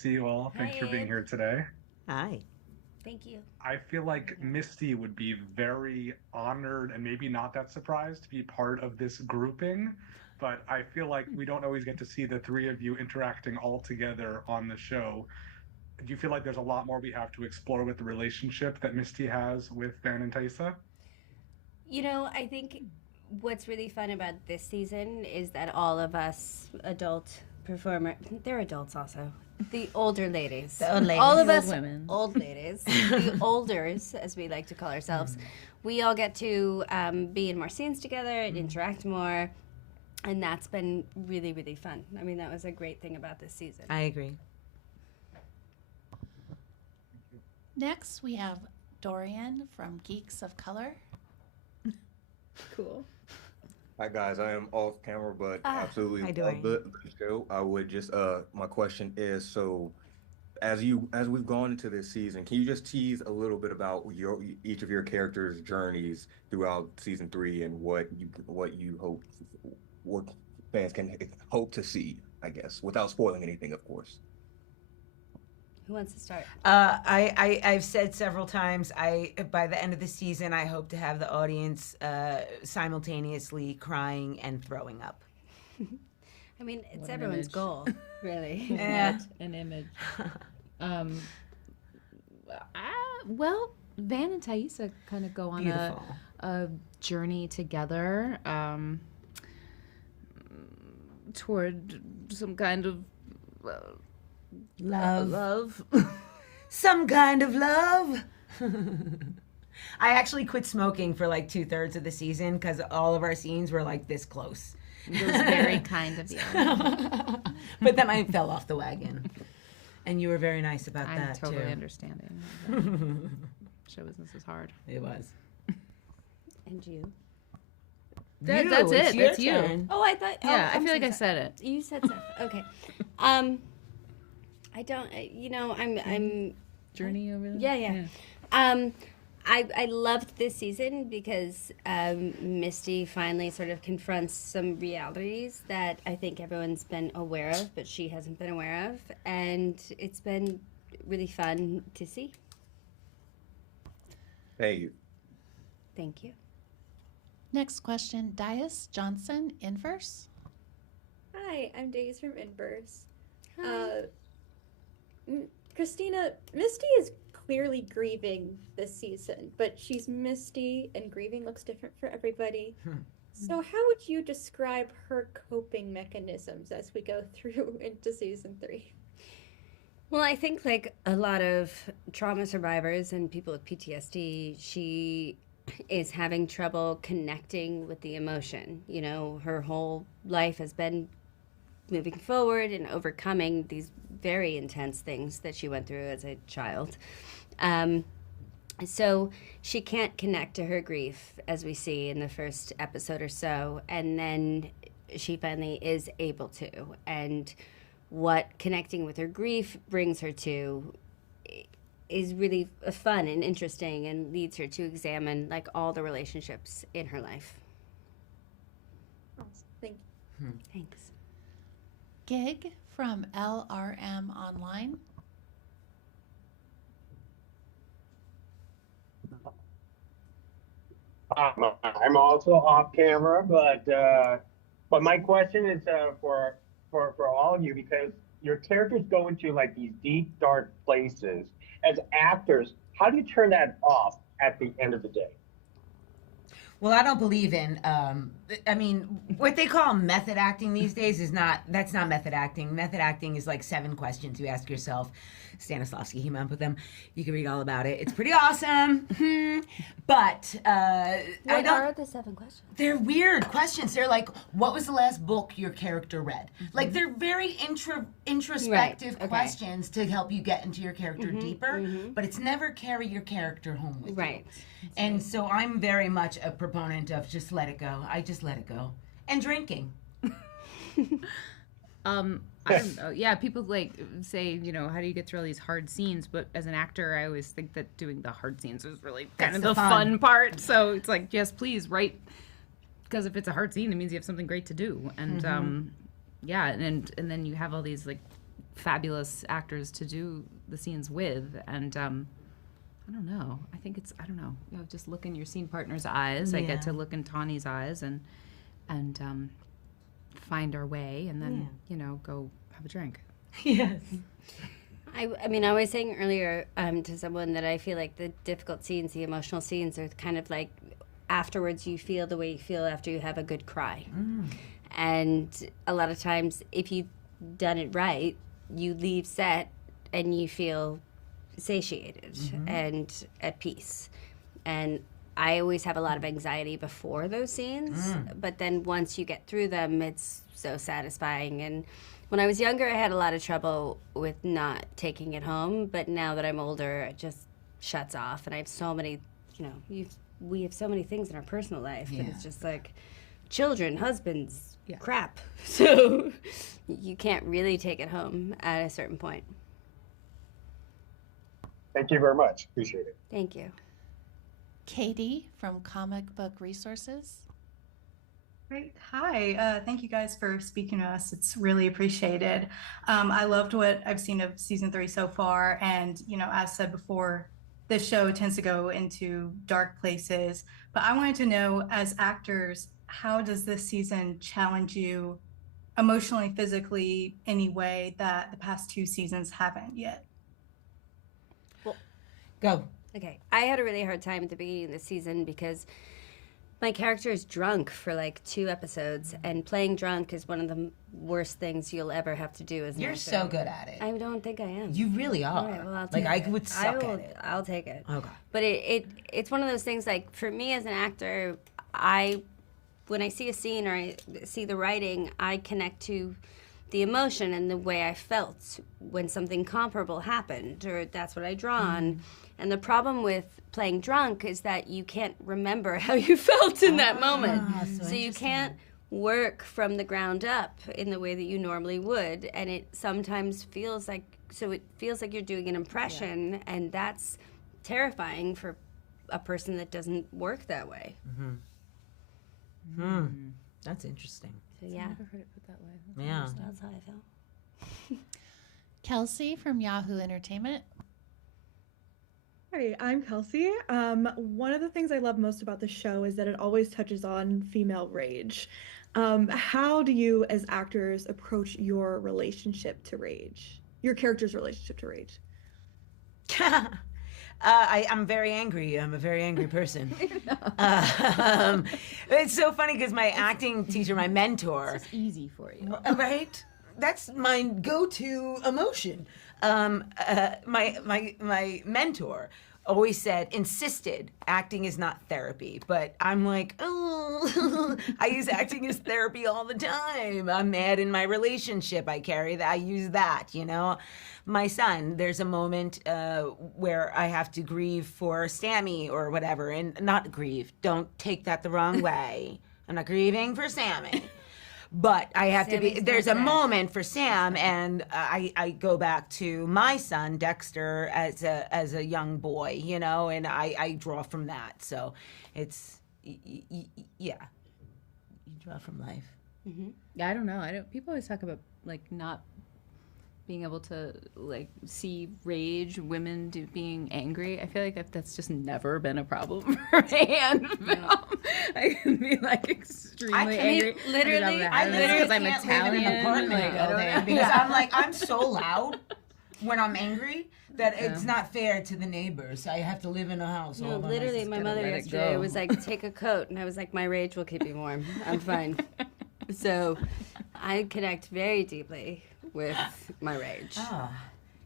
see you all. Thanks for being Ed. here today. Hi. Thank you. I feel like Misty would be very honored and maybe not that surprised to be part of this grouping, but I feel like we don't always get to see the three of you interacting all together on the show. Do you feel like there's a lot more we have to explore with the relationship that Misty has with Van and Taissa? I think what's really fun about this season is that all of us adult performer, they're adults also. The older ladies. The old ladies. All of The us old women. old ladies. The olders, as we like to call ourselves. We all get to be in more scenes together and interact more. And that's been really, really fun. I mean, that was a great thing about this season. I agree. Next, we have Dorian from Geeks of Color. Cool. Hi guys, I am off camera, but absolutely hi, love Dorian. the show. I would just my question is, so as we've gone into this season, can you just tease a little bit about each of your characters' journeys throughout season 3 and what you hope what fans can hope to see, I guess, without spoiling anything, of course. Who wants to start? I've said several times, by the end of the season, I hope to have the audience simultaneously crying and throwing up. I mean, it's What an everyone's image. goal, really. Yeah. An image. Well, Van and Taissa kind of go on Beautiful. a journey together toward some kind of love. Some kind of love. I actually quit smoking for like 2/3 of the season because all of our scenes were like this close. It was very kind of you. But then I fell off the wagon. And you were very nice about I'm that totally too. understanding. Show business is hard. It was. And you? That's it's it. your That's you. turn. Oh, I thought. Yeah, oh, I feel like I so said it. You said so. Okay. I don't. I'm. Journey over there? Yeah. I loved this season because Misty finally sort of confronts some realities that I think everyone's been aware of, but she hasn't been aware of, and it's been really fun to see. Hey, Thank you. Next question, Dias Johnson, Inverse. Hi, I'm Days from Inverse. Hi. Christina, Misty is clearly grieving this season, but she's Misty, and grieving looks different for everybody. So, how would you describe her coping mechanisms as we go through into season 3? Well, I think like a lot of trauma survivors and people with PTSD, she is having trouble connecting with the emotion. You know, her whole life has been moving forward and overcoming these very intense things that she went through as a child. So she can't connect to her grief, as we see in the first episode or so, and then she finally is able to. And what connecting with her grief brings her to is really fun and interesting and leads her to examine like all the relationships in her life. Awesome. Thank you. Thanks. Gig from LRM Online. I'm also off camera, but my question is for all of you, because your characters go into like these deep dark places. As actors, how do you turn that off at the end of the day? Well, I don't believe in, I mean, what they call method acting these days that's not method acting. Method acting is like 7 questions you ask yourself. Stanislavski came up with them. You can read all about it. It's pretty awesome. But I What don't. are the 7 questions? They're weird questions. They're like, what was the last book your character read? Like, they're very introspective Right, okay. questions to help you get into your character deeper, but it's never carry your character home with you. Right. And so I'm very much a proponent of just let it go. I just let it go. And drinking. I don't know. Yeah, people like say, how do you get through all these hard scenes? But as an actor, I always think that doing the hard scenes is really kind That's of the the fun. fun part. So it's like, yes, please write, because if it's a hard scene, it means you have something great to do. And yeah, and then you have all these like fabulous actors to do the scenes with, and I don't know. I think it's, I don't know. You know, just look in your scene partner's eyes. I get to look in Tawny's eyes and find our way, and then you know, go have a drink. Yes. I mean, I was saying earlier to someone that I feel like the difficult scenes, the emotional scenes, are kind of like afterwards you feel the way you feel after you have a good cry. And a lot of times, if you've done it right, you leave set and you feel satiated and at peace. And I always have a lot of anxiety before those scenes, but then once you get through them, it's so satisfying. And when I was younger, I had a lot of trouble with not taking it home, but now that I'm older, it just shuts off. And I have so many, you know, we have so many things in our personal life that it's just like children, husbands, crap. So you can't really take it home at a certain point. Thank you very much. Appreciate it. Thank you. Katie from Comic Book Resources. Great. Hi. Thank you guys for speaking to us. It's really appreciated. I loved what I've seen of season 3 so far. And, you know, as said before, this show tends to go into dark places. But I wanted to know, as actors, how does this season challenge you emotionally, physically, any way that the past 2 seasons haven't yet? Go. Okay. I had a really hard time at the beginning of the season because my character is drunk for like 2 episodes, and playing drunk is one of the worst things you'll ever have to do as an You're actor. so good at it. I don't think I am. You really are. All right, well, I'll like, take I it. would suck at it. I'll take it. Okay. But it's one of those things, like, for me as an actor, when I see a scene or I see the writing, I connect to the emotion and the way I felt when something comparable happened, or that's what I draw on. And the problem with playing drunk is that you can't remember how you felt in that moment. So you can't work from the ground up in the way that you normally would. And it sometimes feels like, you're doing an impression, and that's terrifying for a person that doesn't work that way. That's interesting. So yeah, I've never heard it put that way. Yeah. that's how I feel. Kelsey from Yahoo Entertainment. Hi, I'm Kelsey. One of the things I love most about the show is that it always touches on female rage. How do you, as actors, approach your relationship to rage? Your character's relationship to rage? I'm very angry. I'm a very angry person. It's so funny because my acting teacher, my mentor, It's easy for you. right? That's my go-to emotion. My mentor always insisted acting is not therapy, but I'm like, oh, I use acting as therapy all the time. I'm mad in my relationship. I use that, you know. My son, there's a moment where I have to grieve for Sammy or whatever, and not grieve. Don't take that the wrong way. I'm not grieving for Sammy. But I have to be, there's a moment for Sam, and I go back to my son, Dexter, as a young boy, you know, and I draw from that. So it's, yeah, you draw from life. Yeah, I don't know. People always talk about, like, not being able to, like, see rage, women being angry. I feel like that's just never been a problem for me and film. I can be, like, extremely angry. Literally, I literally because I'm can't Italian. live in an apartment Like, all day because I'm so loud when I'm angry that it's not fair to the neighbors. I have to live in a house. No, all by literally, myself. my gotta mother let it yesterday go. was like, take a coat. And I was like, my rage will keep you warm. I'm fine. So I connect very deeply with my rage.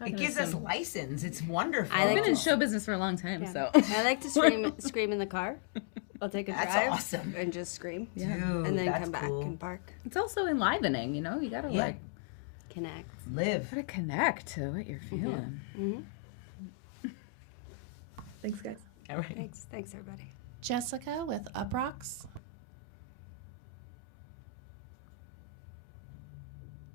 It gives us license. It's wonderful. I like I've been in to- show business for a long time, Yeah. so. I like to scream in the car. I'll take a That's drive awesome. and just scream. Dude, And then that's come back cool. and bark. It's also enlivening, you know? You gotta, Yeah. like, Connect. Live. gotta connect to what you're feeling. Thanks, guys. All right. Thanks everybody. Jessica with Uprocks.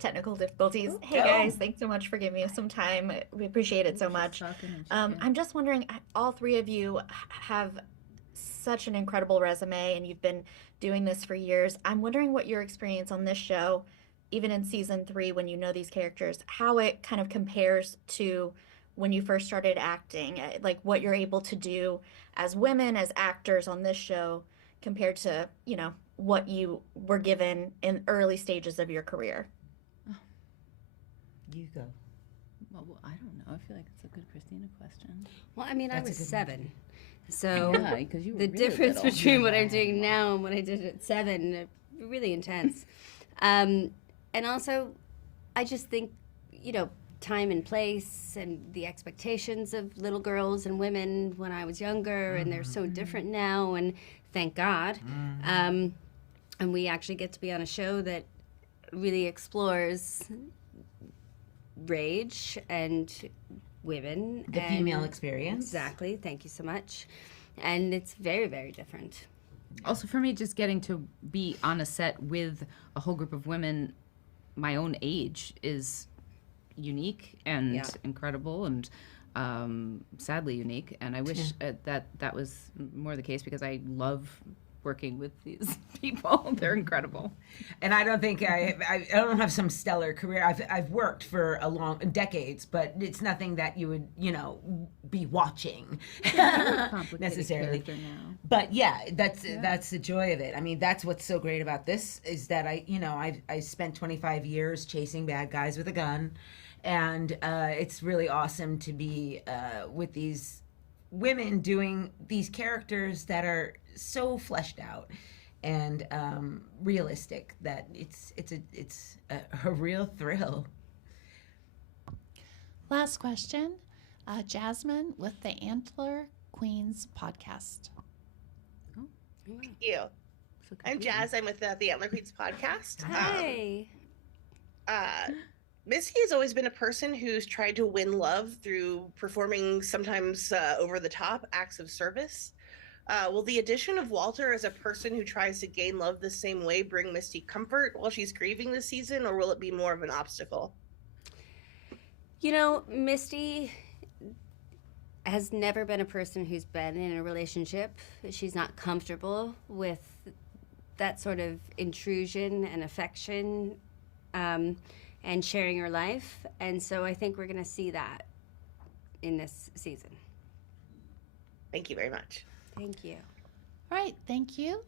Technical difficulties. Hey go. guys, thanks so much for giving me some time. We appreciate it so much. I'm just wondering, all 3 of you have such an incredible resume and you've been doing this for years. I'm wondering what your experience on this show even in season 3, when you know these characters, how it kind of compares to when you first started acting, like what you're able to do as women, as actors on this show, compared to, you know, what you were given in early stages of your career. You go. Well, I don't know. I feel like it's a good Christina question. Well, I mean, I That's a was good 7. So Yeah, 'cause you were the really difference little. between what I'm doing now and what I did at 7, really intense. And also, I just think, you know, time and place and the expectations of little girls and women when I was younger, and they're so different now, and thank God. And we actually get to be on a show that really explores rage and women. The and female experience. Exactly. Thank you so much. And it's very, very different. Also, for me, just getting to be on a set with a whole group of women my own age is unique and incredible and sadly unique. And I wish that was more the case, because I love working with these people. They're incredible. And I don't think I don't have some stellar career. I've worked for a long decades, but it's nothing that you would, you know, be watching necessarily. Now. But yeah, that's the joy of it. I mean, that's what's so great about this, is that I spent 25 years chasing bad guys with a gun, and it's really awesome to be with these women doing these characters that are so fleshed out and realistic that it's a real thrill. Last question, Jasmine with the Antler Queens podcast. Thank you. I'm Jazz. I'm with the Antler Queens podcast. Hi. Misty has always been a person who's tried to win love through performing sometimes over the top acts of service. Will the addition of Walter as a person who tries to gain love the same way bring Misty comfort while she's grieving this season, or will it be more of an obstacle? You know, Misty has never been a person who's been in a relationship. She's not comfortable with that sort of intrusion and affection and sharing her life. And so I think we're going to see that in this season. Thank you very much. Thank you. All right, thank you.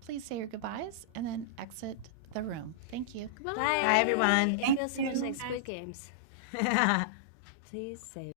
Please say your goodbyes and then exit the room. Thank you. Bye. Bye, everyone. It feels so much like Squid Games. Please say